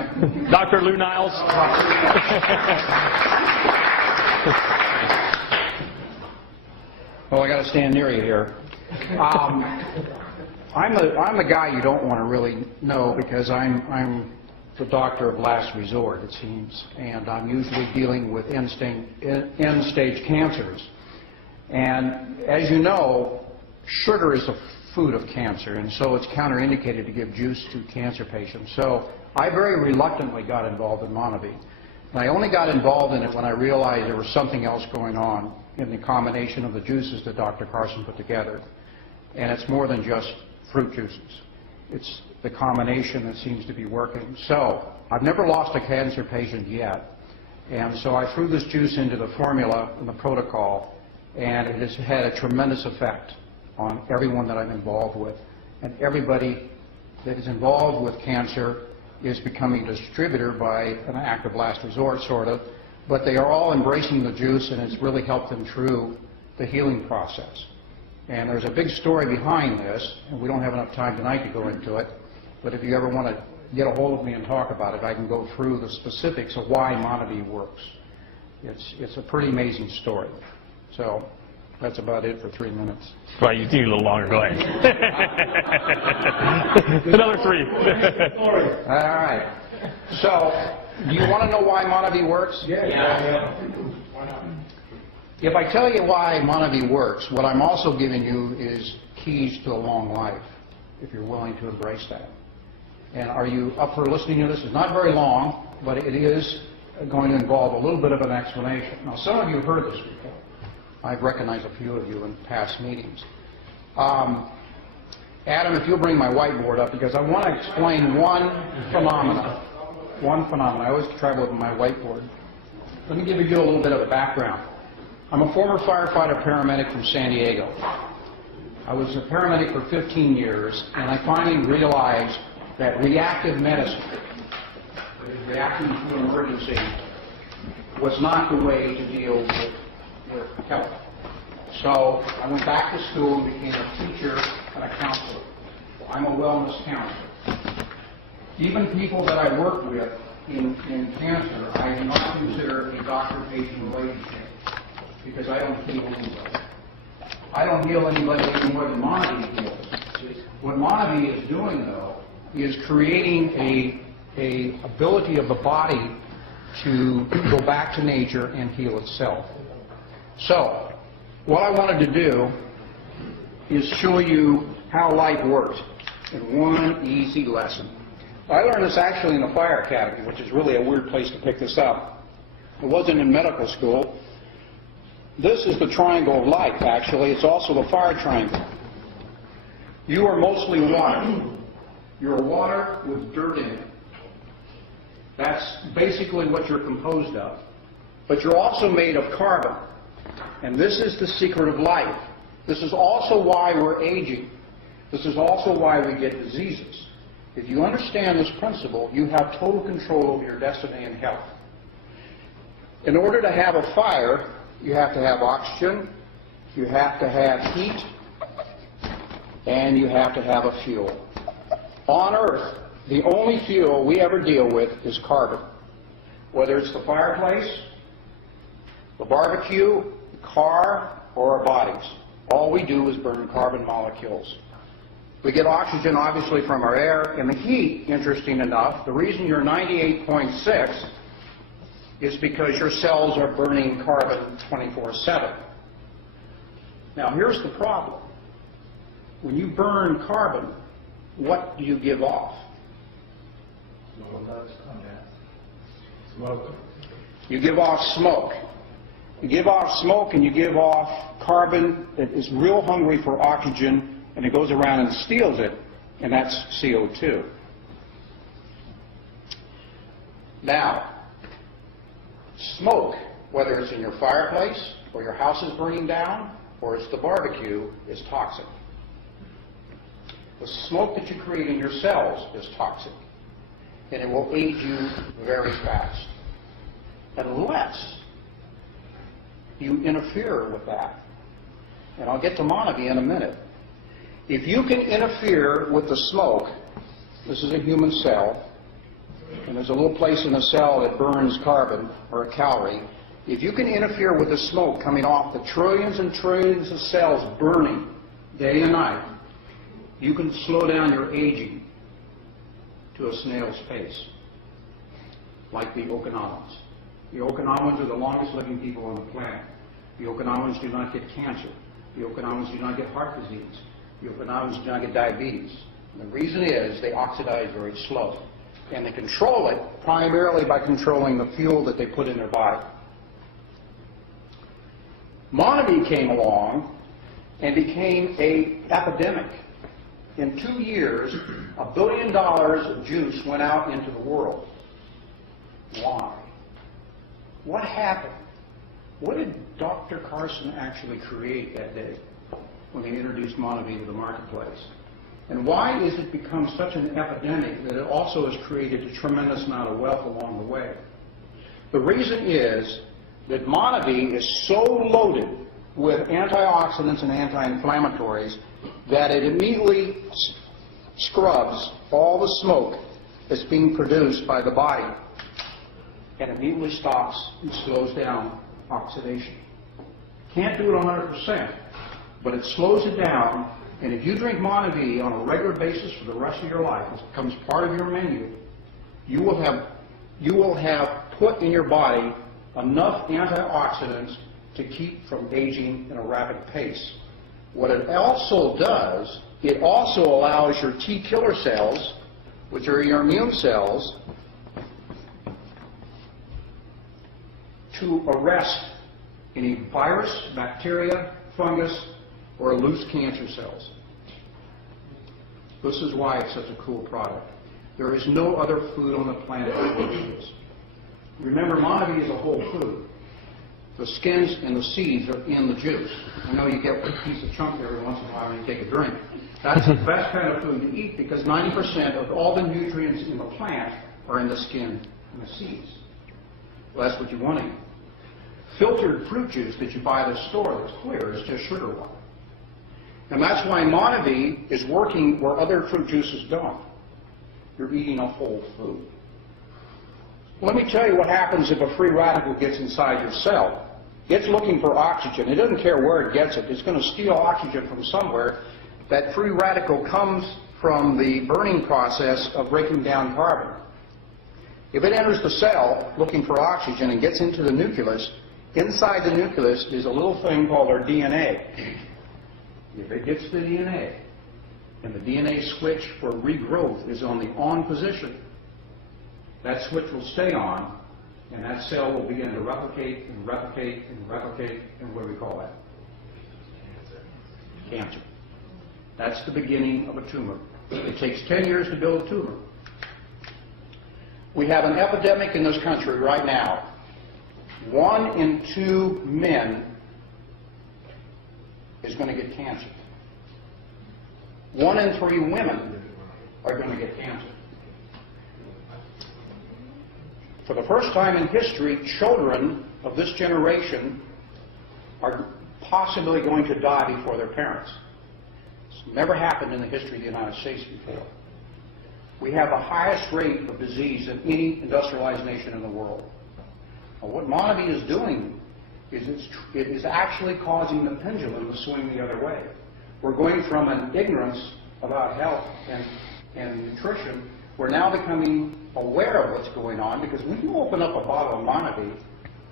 right. Dr. Lou Niles. Well, I got to stand near you here. I'm the guy you don't want to really know because I'm the doctor of last resort, it seems, and I'm usually dealing with end-stage cancers. And as you know, sugar is a food of cancer, and so it's counterindicated to give juice to cancer patients. So I very reluctantly got involved in Monavie. And I only got involved in it when I realized there was something else going on in the combination of the juices that Dr. Carson put together. And it's more than just fruit juices. It's the combination that seems to be working. So I've never lost a cancer patient yet. And so I threw this juice into the formula and the protocol, and it has had a tremendous effect on everyone that I'm involved with. And everybody that is involved with cancer is becoming a distributor by an act of last resort, sort of. But they are all embracing the juice, and it's really helped them through the healing process. And there's a big story behind this, and we don't have enough time tonight to go into it. But if you ever want to get a hold of me and talk about it, I can go through the specifics of why Monavie works. It's a pretty amazing story. So that's about it for 3 minutes. Well, you need a little longer. Go ahead. Another 3. All right. So, do you want to know why Monavie works? Yeah. Why not? If I tell you why Monavie works, what I'm also giving you is keys to a long life, if you're willing to embrace that. And are you up for listening to this? It's not very long, but it is going to involve a little bit of an explanation. Now, some of you have heard this before. I've recognized a few of you in past meetings. Adam, if you'll bring my whiteboard up, because I want to explain one phenomenon. I always travel with my whiteboard. Let me give you a little bit of a background. I'm a former firefighter paramedic from San Diego. I was a paramedic for 15 years, and I finally realized that reactive medicine, reacting to an emergency, was not the way to deal with health. So I went back to school and became a teacher and a counselor. I'm a wellness counselor. Even people that I work with in cancer, I do not consider a doctor-patient relationship because I don't heal anybody. I don't heal anybody any more than Monavie heals. What Monavie is doing, though, is creating a ability of the body to go back to nature and heal itself. So, what I wanted to do is show you how life works in one easy lesson. I learned this actually in the fire academy, which is really a weird place to pick this up. It wasn't in medical school. This is the triangle of life, actually. It's also the fire triangle. You are mostly water. You're water with dirt in it. That's basically what you're composed of. But you're also made of carbon. And this is the secret of life. This is also why we're aging. This is also why we get diseases. If you understand this principle, you have total control over your destiny and health. In order to have a fire, you have to have oxygen, you have to have heat, and you have to have a fuel. On Earth, the only fuel we ever deal with is carbon. Whether it's the fireplace, the barbecue, the car, or our bodies. All we do is burn carbon molecules. We get oxygen, obviously, from our air, and the heat, interesting enough, the reason you're 98.6 is because your cells are burning carbon 24/7. Now, here's the problem. When you burn carbon, what do you give off? Smoke. You give off smoke. You give off smoke and you give off carbon that is real hungry for oxygen, and it goes around and steals it, and that's CO2. Now, smoke, whether it's in your fireplace or your house is burning down or it's the barbecue, is toxic. The smoke that you create in your cells is toxic, and it will age you very fast unless you interfere with that. And I'll get to Monavie in a minute. If you can interfere with the smoke, this is a human cell, and there's a little place in the cell that burns carbon or a calorie, if you can interfere with the smoke coming off the trillions and trillions of cells burning day and night, you can slow down your aging to a snail's pace, like the Okinawans. The Okinawans are the longest living people on the planet. The Okinawans do not get cancer. The Okinawans do not get heart disease. The Okinawans do not get diabetes. And the reason is they oxidize very slow. And they control it primarily by controlling the fuel that they put in their body. Monavie came along and became an epidemic. In 2 years, $1 billion of juice went out into the world. Why? What happened? What did Dr. Carson actually create that day when they introduced Monavie to the marketplace? And why is it become such an epidemic that it also has created a tremendous amount of wealth along the way? The reason is that Monavie is so loaded with antioxidants and anti-inflammatories that it immediately scrubs all the smoke that's being produced by the body and immediately stops and slows down oxidation. Can't do it 100%, but it slows it down, and if you drink Monavie on a regular basis for the rest of your life, it becomes part of your menu, you will have put in your body enough antioxidants to keep from aging in a rapid pace. What it also does, it also allows your T killer cells, which are your immune cells, to arrest any virus, bacteria, fungus, or loose cancer cells. This is why it's such a cool product. There is no other food on the planet that works with this. Remember, Monavie is a whole food. The skins and the seeds are in the juice. I know you get a piece of chunk every once in a while when you take a drink. That's the best kind of food to eat because 90% of all the nutrients in the plant are in the skin and the seeds. Well, that's what you want to eat. Filtered fruit juice that you buy at the store that's clear is just sugar water. And that's why Monavie is working where other fruit juices don't. You're eating a whole food. Let me tell you what happens if a free radical gets inside your cell. It's looking for oxygen. It doesn't care where it gets it. It's going to steal oxygen from somewhere. That free radical comes from the burning process of breaking down carbon. If it enters the cell looking for oxygen and gets into the nucleus, inside the nucleus is a little thing called our DNA. If it gets the DNA, and the DNA switch for regrowth is on the on position, that switch will stay on, and that cell will begin to replicate and replicate and replicate, and what do we call that? Cancer. That's the beginning of a tumor. It takes 10 years to build a tumor. We have an epidemic in this country right now. 1 in 2 men is going to get cancer. 1 in 3 women are going to get cancer. For the first time in history, children of this generation are possibly going to die before their parents. It's never happened in the history of the United States before. We have the highest rate of disease in any industrialized nation in the world. Now, what Monavie is doing is it is actually causing the pendulum to swing the other way. We're going from an ignorance about health and nutrition. We're now becoming aware of what's going on, because when you open up a bottle of Monavie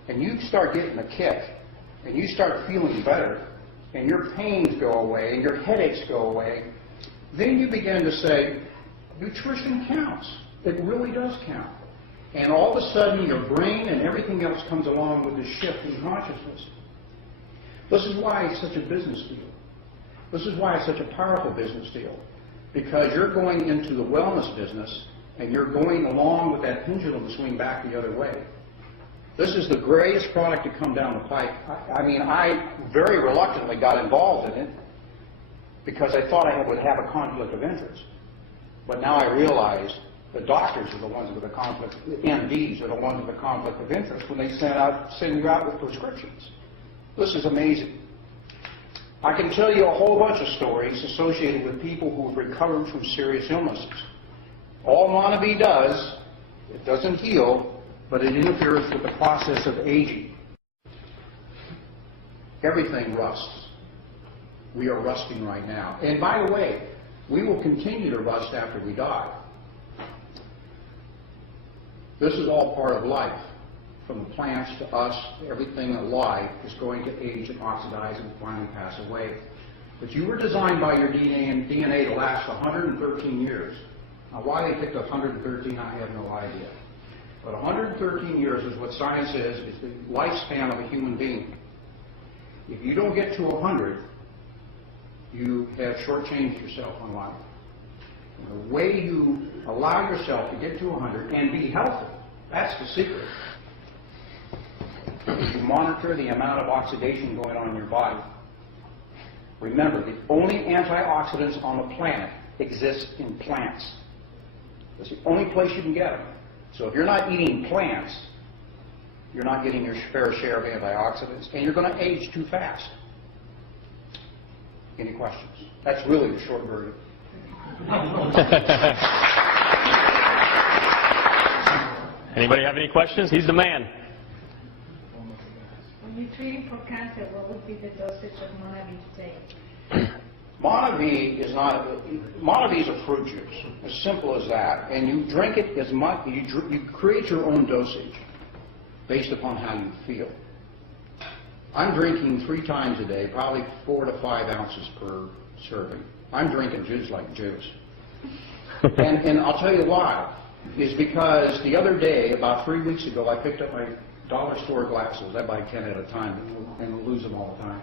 and you start getting a kick and you start feeling better and your pains go away and your headaches go away, then you begin to say, nutrition counts. It really does count. And all of a sudden your brain and everything else comes along with this shift in consciousness. This is why it's such a business deal. This is why it's such a powerful business deal. Because you're going into the wellness business and you're going along with that pendulum to swing back the other way. This is the greatest product to come down the pike. I very reluctantly got involved in it because I thought I would have a conflict of interest. But now I realize the doctors are the ones with the conflict, the MDs are the ones with the conflict of interest when they send you out with prescriptions. This is amazing. I can tell you a whole bunch of stories associated with people who have recovered from serious illnesses. All Monavie does It doesn't heal, but it interferes with the process of aging. Everything rusts. We are rusting right now. And by the way, we will continue to rust after we die. This is all part of life. From the plants to us, everything alive is going to age and oxidize and finally pass away. But you were designed by your DNA to last 113 years. Now, why they picked 113, I have no idea. But 113 years is what science says is the lifespan of a human being. If you don't get to 100, you have shortchanged yourself on life. And the way you allow yourself to get to 100 and be healthy, that's the secret. You monitor the amount of oxidation going on in your body. Remember, the only antioxidants on the planet exist in plants. That's the only place you can get them. So if you're not eating plants, you're not getting your fair share of antioxidants, and you're going to age too fast. Any questions? That's really the short version. Anybody have any questions? He's the man. When you're treating for cancer, what would be the dosage of Monavie today? Monavie is a fruit juice, as simple as that. And you drink it as much, you create your own dosage based upon how you feel. I'm drinking 3 times a day, probably 4 to 5 ounces per serving. I'm drinking juice like juice. And I'll tell you why. Is because the other day, about 3 weeks ago, I picked up my dollar store glasses. I buy 10 at a time and lose them all the time.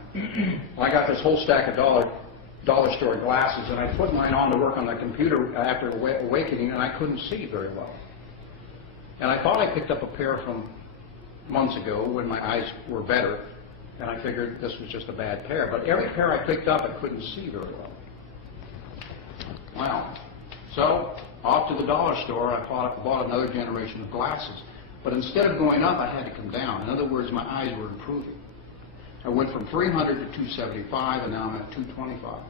I got this whole stack of dollar store glasses, and I put mine on to work on the computer after awakening, and I couldn't see very well. And I thought I picked up a pair from months ago when my eyes were better, and I figured this was just a bad pair. But every pair I picked up, I couldn't see very well. Wow. So, off to the dollar store, I bought another generation of glasses. But instead of going up, I had to come down. In other words, my eyes were improving. I went from 300 to 275, and now I'm at 225.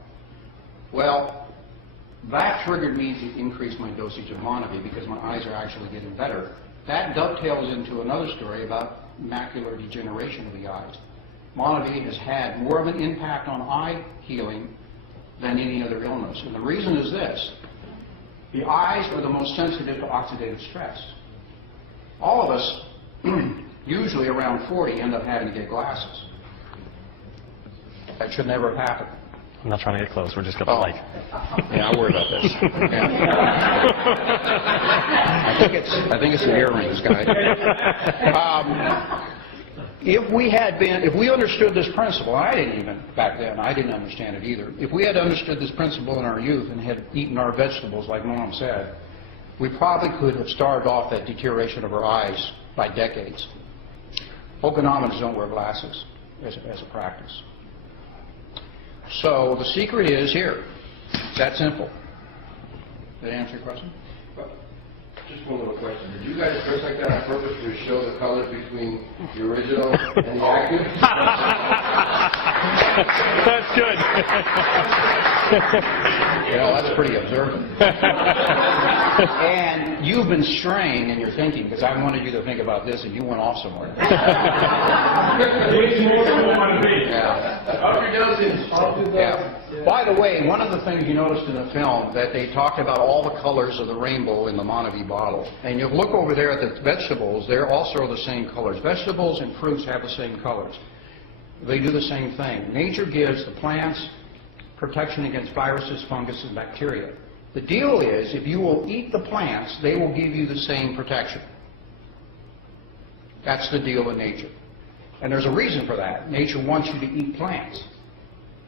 Well, that triggered me to increase my dosage of Monavie because my eyes are actually getting better. That dovetails into another story about macular degeneration of the eyes. Monavie has had more of an impact on eye healing than any other illness. And the reason is this. The eyes are the most sensitive to oxidative stress. All of us, usually around 40, end up having to get glasses. That should never happen. I'm not trying to get close. We're just going to like. Yeah, I worry about this. Yeah. I think it's the earrings, guys. If we understood this principle, I didn't even, back then, I didn't understand it either. If we had understood this principle in our youth and had eaten our vegetables, like Mom said, we probably could have starved off that deterioration of our eyes by decades. Okonomans don't wear glasses as a practice. So the secret is here. It's that simple. Did that answer your question? Just one little question. Did you guys dress like that on purpose to show the colors between the original and the active? That's good. You know, that's pretty observant. And you've been straying in your thinking because I wanted you to think about this and you went off somewhere. Up your dosage. Yeah. By the way, one of the things you noticed in the film that they talked about all the colors of the rainbow in the Monavie bottle. And you look over there at the vegetables, they're also the same colors. Vegetables and fruits have the same colors. They do the same thing. Nature gives the plants protection against viruses, fungus, and bacteria. The deal is, if you will eat the plants, they will give you the same protection. That's the deal in nature. And there's a reason for that. Nature wants you to eat plants.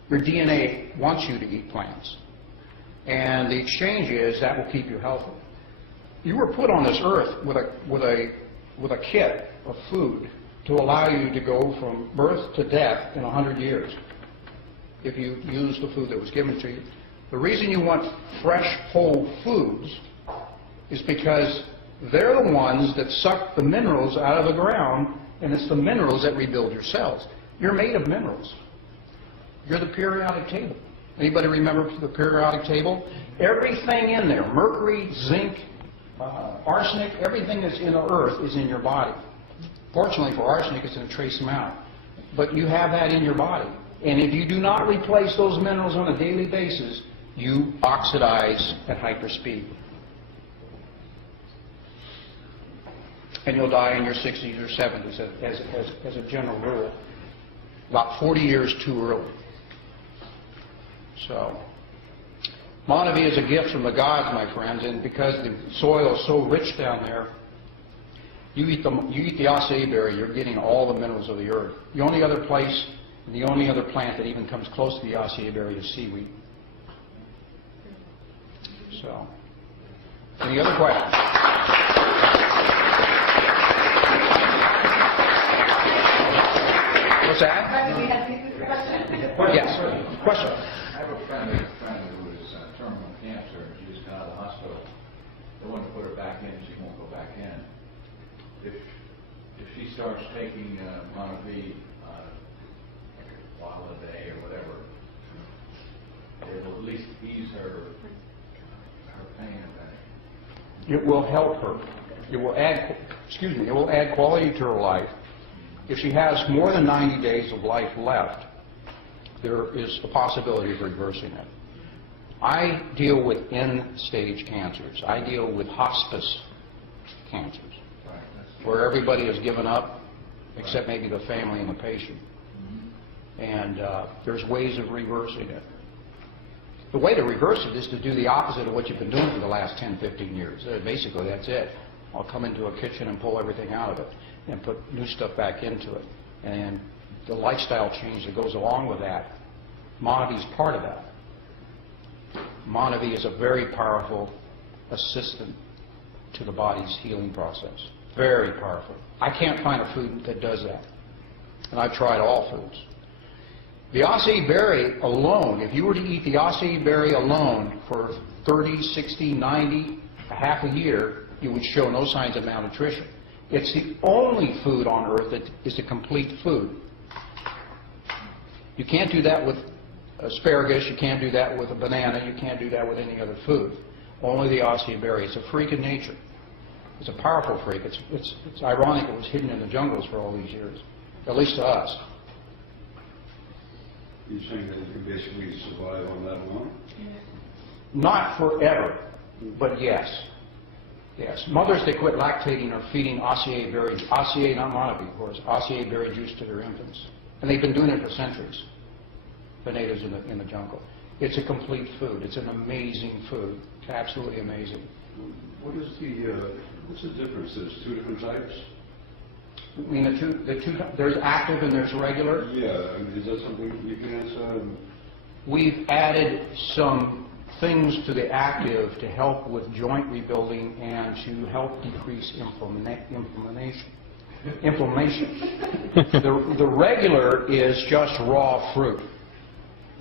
Your DNA wants you to eat plants. And the exchange is that will keep you healthy. You were put on this earth with a kit of food to allow you to go from birth to death in 100 years if you use the food that was given to you. The reason you want fresh, whole foods is because they're the ones that suck the minerals out of the ground, and it's the minerals that rebuild your cells. You're made of minerals. You're the periodic table. Anybody remember the periodic table? Everything in there, mercury, zinc, arsenic, everything that's in the earth is in your body. Fortunately for arsenic, it's in a trace amount. But you have that in your body. And if you do not replace those minerals on a daily basis, you oxidize at hyperspeed. And you'll die in your 60s or 70s as a general rule. About 40 years too early. So, Monavie is a gift from the gods, my friends, and because the soil is so rich down there, you eat the acai berry, you're getting all the minerals of the earth. The only other place, the only other plant that even comes close to the acai berry is seaweed. So, any other questions? What's that? Yes. Question. I have a friend who is terminal cancer. She's got out of the hospital. They want to put her back in. She won't go back in. If she starts taking Monavie a while a day or whatever, it will at least ease her pain a bit. It will help her. It will add, it will add quality to her life. If she has more than 90 days of life left, there is a possibility of reversing it. I deal with end-stage cancers. I deal with hospice cancers, where everybody has given up except maybe the family and the patient. And there's ways of reversing it. The way to reverse it is to do the opposite of what you've been doing for the last 10, 15 years. Basically, that's it. I'll come into a kitchen and pull everything out of it and put new stuff back into it. And the lifestyle change that goes along with that, Monavie is part of that. Monavie is a very powerful assistant to the body's healing process. Very powerful. I can't find a food that does that. And I've tried all foods. The acai berry alone, if you were to eat the acai berry alone for 30, 60, 90, a half a year, you would show no signs of malnutrition. It's the only food on earth that is a complete food. You can't do that with asparagus, you can't do that with a banana, you can't do that with any other food. Only the acai berry. It's a freak of nature. It's a powerful freak. It's ironic it was hidden in the jungles for all these years, at least to us. You're saying that it can basically survive on that alone? Not forever, but yes. Yes. Mothers that quit lactating are feeding acai berry, acai, not Monavie, of course, acai berry juice to their infants. And they've been doing it for centuries, the natives in the jungle. It's a complete food. It's an amazing food. It's absolutely amazing. What's the difference? There's two different types? I mean, there's active and there's regular. Yeah, I mean, is that something you can answer? We've added some things to the active to help with joint rebuilding and to help decrease inflammation. The regular is just raw fruit.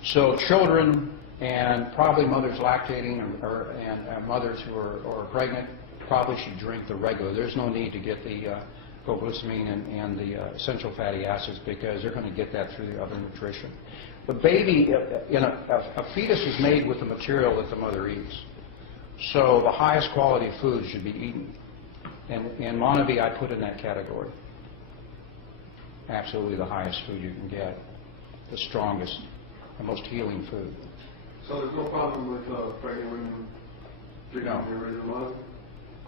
So children and probably mothers lactating and mothers who are pregnant probably should drink the regular. There's no need to get the glucosamine and the essential fatty acids because they're going to get that through the other nutrition. The baby, a fetus is made with the material that the mother eats. So the highest quality food should be eaten. And Monavie I put in that category. Absolutely the highest food you can get. The strongest, the most healing food. So there's no problem with pregnant women drinking the original Monavie?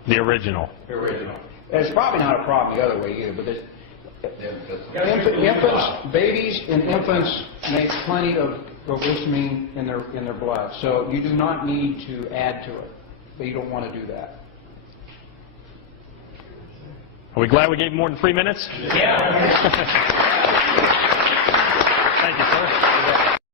The original. The original. It's probably not a problem the other way either, but infants, babies and infants make plenty of glucosamine in their blood, so you do not need to add to it, but you don't want to do that. Are we glad we gave more than 3 minutes? Yeah. Thank you, sir.